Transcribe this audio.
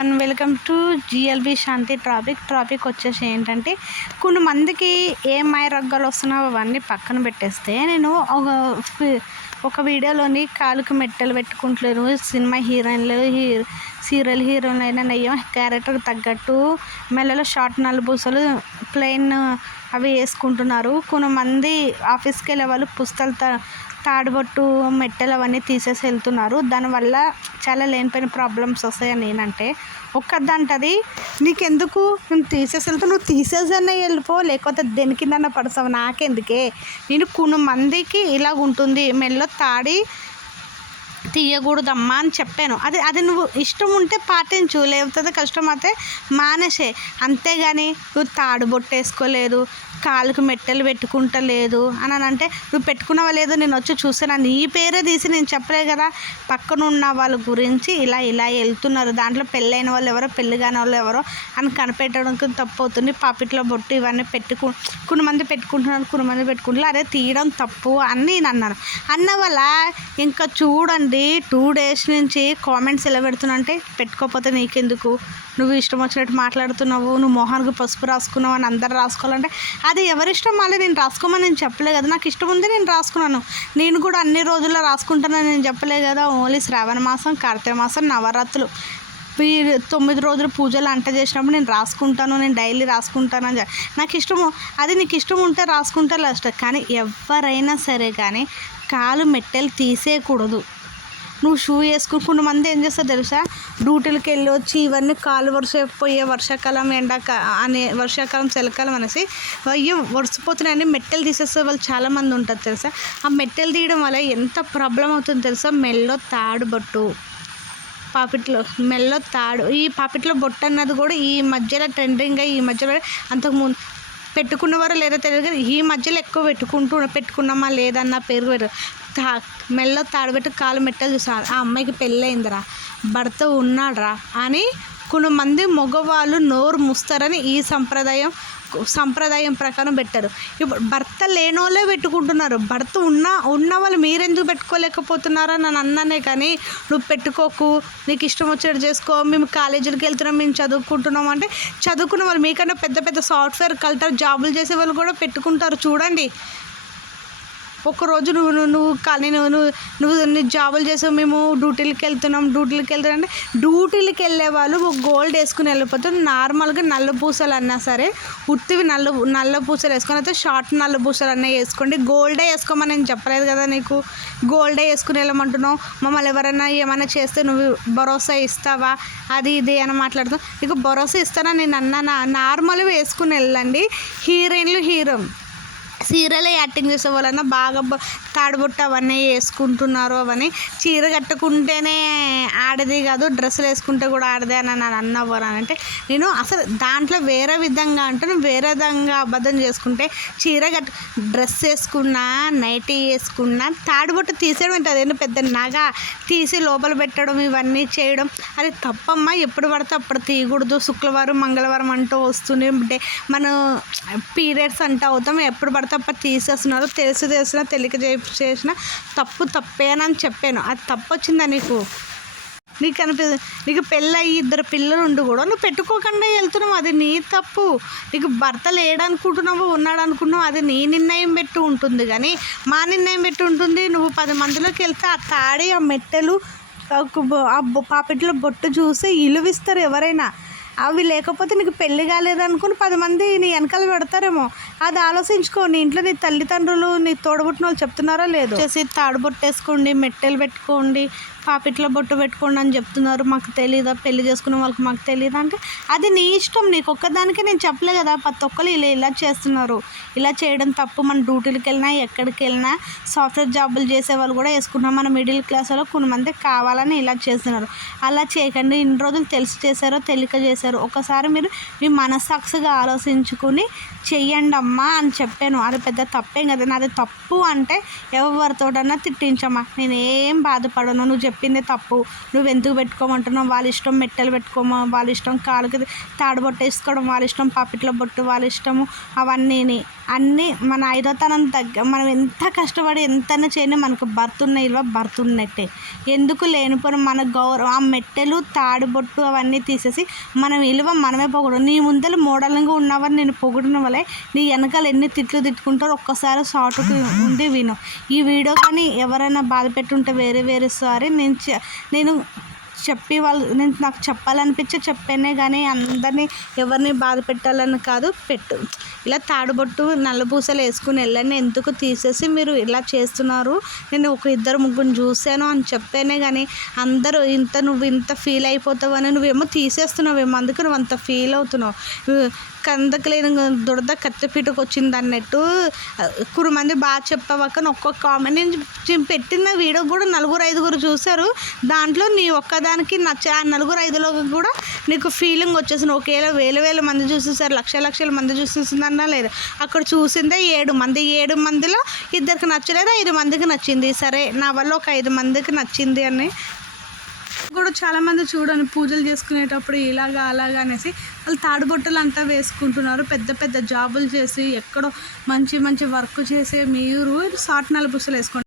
Welcome to GLB Shanti topic వచ్చేసి ఏంటంటే కొంతమందికి ఏ మాయ రగ్గాలు వస్తున్నాయో అవన్నీ పక్కన పెట్టేస్తే నేను ఒక వీడియోలోని కాలుకి మెట్టలు పెట్టుకుంటలేరు సినిమా హీరోయిన్లు సీరియల్ హీరోయిన్లు అయినా నెయ్యం క్యారెక్టర్ తగ్గట్టు మెల్లలో షార్ట్ నలుబూసలు ప్లెయిన్ అవి వేసుకుంటున్నారు. కొంతమంది ఆఫీస్కి వెళ్ళే వాళ్ళు పుస్తలు తాడుబొట్టు మెట్టెలు అవన్నీ తీసేసి వెళ్తున్నారు. దానివల్ల చాలా లేనిపోయిన ప్రాబ్లమ్స్ వస్తాయని నేనంటే ఒక్కదంటది నీకెందుకు నువ్వు తీసేసి వెళ్తావు, నువ్వు తీసేసన్నా వెళ్ళిపో, లేకపోతే దేని కిందన్నా పడతావు, నాకెందుకే. నేను కొంతమందికి ఇలాగ ఉంటుంది, మెల్లో తాడి తీయకూడదమ్మా అని చెప్పాను. అది నువ్వు ఇష్టం ఉంటే పాటించు, లేకపోతే కష్టం అయితే మానేసే. అంతేగాని నువ్వు తాడు బొట్టేసుకోలేదు, కాలుకు మెట్టెలు పెట్టుకుంటలేదు అని అంటే నువ్వు పెట్టుకున్నావా లేదో నేను వచ్చి చూసాను, నీ పేరే తీసి నేను చెప్పలే కదా. పక్కన ఉన్న వాళ్ళ గురించి ఇలా వెళ్తున్నారు, దాంట్లో పెళ్ళైన వాళ్ళు ఎవరో పెళ్ళి కాని వాళ్ళు ఎవరో అని కనిపెట్టడానికి తప్పు అవుతుంది. పాపిట్లో బొట్టు ఇవన్నీ కొంతమంది పెట్టుకుంటున్నారు, కొంతమంది పెట్టుకుంటున్నారు, అదే తీయడం తప్పు అని నేను అన్నాను. అన్న వల్ల ఇంకా చూడండి 2 days నుంచి కామెంట్స్ ఎలా పెడుతున్నా అంటే పెట్టుకోకపోతే నీకెందుకు, నువ్వు ఇష్టం వచ్చినట్టు మాట్లాడుతున్నావు, నువ్వు మొహానికి పసుపు రాసుకున్నావు అని అందరు రాసుకోవాలంటే అది ఎవరిష్టం. మళ్ళీ నేను రాసుకోమని నేను చెప్పలే కదా, నాకు ఇష్టం ఉంది నేను రాసుకున్నాను. నేను కూడా అన్ని రోజుల్లో రాసుకుంటానని నేను చెప్పలే కదా. ఓన్లీ శ్రావణ మాసం, కార్తీక మాసం, నవరాత్రులు 9 రోజులు పూజలు అంట చేసినప్పుడు నేను రాసుకుంటాను, నేను డైలీ రాసుకుంటాను అని నాకు ఇష్టము. అది నీకు ఇష్టం ఉంటే రాసుకుంటే లాస్ట్. కానీ ఎవరైనా సరే కానీ కాలు మెట్టెలు తీసేయకూడదు. నువ్వు షూ వేసుకుని కొంతమంది ఏం చేస్తారు తెలుసా, డ్యూటీలకు వెళ్ళి వచ్చి ఇవన్నీ కాలు వరుసపోయే వర్షాకాలం వర్షాకాలం చలికాలం అనేసి అయ్యో వరుసపోతున్నాయని మెట్టెలు తీసేస్తే వాళ్ళు చాలామంది ఉంటారు తెలుసా. ఆ మెట్టెలు తీయడం వల్ల ఎంత ప్రాబ్లం అవుతుంది తెలుసా. మెల్లో తాడు బొట్టు, పాపిట్లో మెల్లో తాడు, ఈ పాపిట్లో బొట్టు అన్నది కూడా ఈ మధ్యలో ట్రెండింగ్గా, ఈ మధ్యలో అంతకుముందు పెట్టుకున్నవారో లేదో తెలియదు కానీ ఈ మధ్యలో ఎక్కువ పెట్టుకున్నామా లేదన్న పేరు మెల్లో తాడుబెట్టి కాలు మెట్టలు చూసాను. ఆ అమ్మాయికి పెళ్ళయిందిరా, భర్త ఉన్నాడ్రా అని కొంతమంది మగవాళ్ళు నోరు ముస్తారని ఈ సంప్రదాయం ప్రకారం పెట్టారు. ఇప్పుడు భర్త లేనోళ్ళే పెట్టుకుంటున్నారు. భర్త ఉన్న వాళ్ళు మీరెందుకు పెట్టుకోలేకపోతున్నారా నన్ను అన్నానే. కానీ నువ్వు పెట్టుకోకు, నీకు ఇష్టం వచ్చేది చేసుకో, మేము కాలేజీలకు వెళ్తున్నాం, మేము చదువుకుంటున్నాం అంటే చదువుకున్న వాళ్ళు మీకన్నా పెద్ద సాఫ్ట్వేర్ కల్టర్ జాబులు చేసే వాళ్ళు కూడా పెట్టుకుంటారు. చూడండి, ఒక్కరోజు నువ్వు జాబులు చేసావు, మేము డ్యూటీలకు వెళ్తున్నాం అంటే డ్యూటీలకు వెళ్ళే వాళ్ళు గోల్డ్ వేసుకుని వెళ్ళిపోతారు. నార్మల్గా నల్ల పూసలు అన్నా సరే, ఉత్తివి నల్ల పూసలు వేసుకొని అయితే షార్ట్ నల్ల పూసలు అన్నా వేసుకోండి. గోల్డే వేసుకోమని నేను చెప్పలేదు కదా నీకు, గోల్డే వేసుకుని వెళ్ళమంటున్నావు. మమ్మల్ని ఎవరైనా ఏమైనా చేస్తే నువ్వు భరోసా ఇస్తావా, అది ఇది అని మాట్లాడుతావు. నీకు భరోసా ఇస్తానా నేను అన్నా, నార్మల్గా వేసుకుని వెళ్ళండి. హీరో సీరియలే యాక్టింగ్ చేసే వాళ్ళన్నా బాగా తాడుబొట్టు అవన్నీ వేసుకుంటున్నారు. అవన్నీ చీర కట్టుకుంటేనే ఆడది కాదు, డ్రెస్సులు వేసుకుంటే కూడా ఆడదే అని నన్ను అన్నవారు అని అంటే నేను అసలు దాంట్లో వేరే విధంగా అంటాను. వేరే విధంగా అబద్ధం చేసుకుంటే డ్రెస్ వేసుకున్నా, నైటీ వేసుకున్నా తాడుబొట్టు తీసేయడం అంటే అదేంటి పెద్ద నగ తీసి లోపల పెట్టడం ఇవన్నీ చేయడం అది తప్పమ్మా. ఎప్పుడు పడితే అప్పుడు తీయకూడదు. శుక్రవారం మంగళవారం అంటూ వస్తుంది, మనం పీరియడ్స్ అంటూ అవుతాం, ఎప్పుడు పడితే అప్పుడు తీసేస్తున్నారు. తెలిసినా తెలియక చేసిన తప్పేనని చెప్పాను. అది తప్పు వచ్చిందా నీకు నీకు పెళ్ళయి 2 పిల్లలు ఉండి కూడా నువ్వు పెట్టుకోకుండా వెళ్తున్నావు, అది నీ తప్పు. నీకు భర్త లేడనుకుంటున్నావు, ఉన్నాడు అనుకుంటున్నావు, అది నీ నిర్ణయం పెట్టి ఉంటుంది. కానీ మా నిర్ణయం పెట్టి ఉంటుంది. నువ్వు 10 మందిలోకి వెళ్తే ఆ తాడి, ఆ మెట్టెలు, ఆ పాపిట్లో బొట్టు చూసి ఇలువిస్తారు ఎవరైనా. అవి లేకపోతే నీకు పెళ్ళి కాలేదనుకుని 10 మంది నీ వెనకాల పెడతారేమో. అది ఆలోచించుకో. నీ ఇంట్లో నీ తల్లిదండ్రులు, నీ తోడబుట్టిన వాళ్ళు చెప్తున్నారా లేదు చేసి తాడు బొట్టేసుకోండి, మెట్టెలు పెట్టుకోండి, పాపిట్లో బొట్టు పెట్టుకోండి అని చెప్తున్నారు. మాకు తెలీదా, పెళ్లి చేసుకున్న వాళ్ళకి మాకు తెలియదు అంటే అది నీ ఇష్టం. నీకు ఒక్కదానికే నేను చెప్పలే కదా. ప్రతి ఒక్కరు ఇలా చేస్తున్నారు. ఇలా చేయడం తప్పు. మన డ్యూటీలకు వెళ్ళినా ఎక్కడికి వెళ్ళినా సాఫ్ట్వేర్ జాబులు చేసే వాళ్ళు కూడా వేసుకుంటున్నాం. మన మిడిల్ క్లాస్ వాళ్ళు కొంతమంది కావాలని ఇలా చేస్తున్నారు. అలా చేయకండి. ఇన్ని రోజులు తెలిసి చేశారో తెలియక చేశారో ఒకసారి మీరు మీ మనస్సాక్షిగా ఆలోచించుకుని చెయ్యండి అమ్మా అని చెప్పాను. అది పెద్ద తప్పేం కదా. నాది తప్పు అంటే ఎవరితోటన్నా తిట్టించమ్మా, నేనేం బాధపడను. నువ్వు చెప్పింది తప్పు, నువ్వు ఎందుకు పెట్టుకోమంటున్నావు, వాళ్ళ ఇష్టం, మెట్టెలు పెట్టుకోమా వాళ్ళ ఇష్టం, కాలుకి తాడు బొట్టు వేసుకోవడం వాళ్ళ ఇష్టం, పాపిట్లో బొట్టు వాళ్ళ ఇష్టము, అవన్నీ అన్నీ మన ఐదోతనం మనం ఎంత కష్టపడి ఎంతైనా చేయని మనకు భర్త ఉన్న ఇల్వ భర్త ఉన్నట్టే. ఎందుకు లేనిపోయిన మన గౌరవం ఆ మెట్టెలు తాడు బొట్టు అవన్నీ తీసేసి మనం విలువ మనమే పొగడు. నీ ముందర మోడల్గా ఉన్నవని నేను పొగిడిన వల్లే నీ వెనకాల ఎన్ని తిట్లు తిట్టుకుంటారో ఒక్కసారి షార్ట్కి ఉండి విను. ఈ వీడియో కానీ ఎవరైనా బాధ పెట్టుంటే వేరే సారీ. నేను నేను నాకు చెప్పాలనిపించి చెప్పానే కానీ అందరినీ ఎవరిని బాధ పెట్టాలని కాదు. ఇలా తాడుబొట్టు నల్లపూసలు వేసుకుని వెళ్ళండి, ఎందుకు తీసేసి మీరు ఇలా చేస్తున్నారు, నేను ఒక 2-3 చూశాను అని చెప్పానే కానీ అందరూ నువ్వు ఇంత ఫీల్ అయిపోతావని, నువ్వేమో తీసేస్తున్నావేమో అందుకు నువ్వు అంత ఫీల్ అవుతున్నావు. కందకు లేని దురద కత్తిపీటకు వచ్చింది అన్నట్టు మంది బాగా చెప్పవక్క ఒక్కొక్క కామెంట్ నేను పెట్టిన వీడియో కూడా 4-5 చూశారు. దాంట్లో నీ ఒక్కదానికి నచ్చ ఆ 4-5లో కూడా నీకు ఫీలింగ్ వచ్చేసింది. ఒకేలా వేల మంది చూసేసారు, లక్షల మంది చూసేసిందన్నా లేదు. అక్కడ చూసిందే 7 మంది, 7 మందిలో 2కి నచ్చలేదు, 5 మందికి నచ్చింది. సరే నా వల్ల ఒక 5 మందికి నచ్చింది అని కూడా చాలామంది చూడండి పూజలు చేసుకునేటప్పుడు ఇలాగా అలాగా అనేసి వాళ్ళు తాడుబొట్టలు అంతా వేసుకుంటున్నారు. పెద్ద జాబులు చేసి ఎక్కడో మంచి వర్క్ చేసే మీరు షార్ట్ నల్లపూసలు వేసుకోండి.